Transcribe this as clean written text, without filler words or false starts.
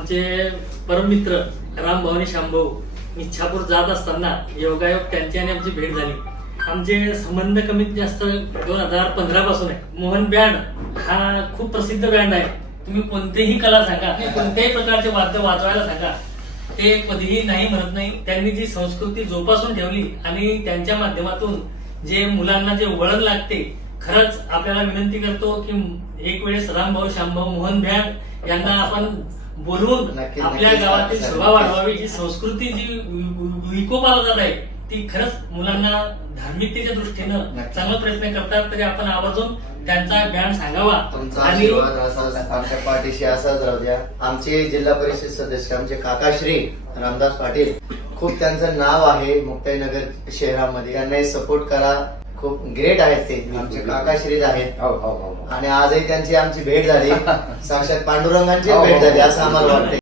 आमचे परममित्र रामभवानी शांभाऊ इच्छापूर जात असताना योगायोग त्यांची आणि आमची भेट झाली. आमचे संबंध कमीत जास्त 2015 पासून आहे. मोहन बँड हा खूप प्रसिद्ध बँड आहे. तुम्ही कोणतेही कला सांगा, कोणत्याही प्रकारचे वाद्य वाजवायला सांगा, ते कधीही नाही म्हणत नाही. त्यांनी जी संस्कृती जोपासून ठेवली आणि त्यांच्या माध्यमातून जे मुलांना जे वळण लागते, खरंच आपल्याला विनंती करतो की एक वेळेस रामभाऊ शांभाऊ मोहन बँड यांना आपण बोलवून आपल्या गावातील शोभा वाढवावी. ही संस्कृती जी विकोपाला जात आहे ती खरंच मुलांना धार्मिकतेच्या दृष्टीनं चांगला प्रयत्न करतात. तरी आपण आवर्जून त्यांचा बँड सांगावा. तुमचा आशीर्वाद असाच आमच्या पाठीशी असाच राहू द्या. आमचे जिल्हा परिषद सदस्य आमचे काकाश्री रामदास पाटील, खूप त्यांचं नाव आहे मुक्ताईनगर शहरामध्ये. त्यांनाही सपोर्ट करा. खूप ग्रेट आहेत ते आमचे काकाश्रीज आहेत. आणि आजही त्यांची आमची भेट झाली. साक्षात पांडुरंगांची भेट झाली असं आम्हाला वाटतं.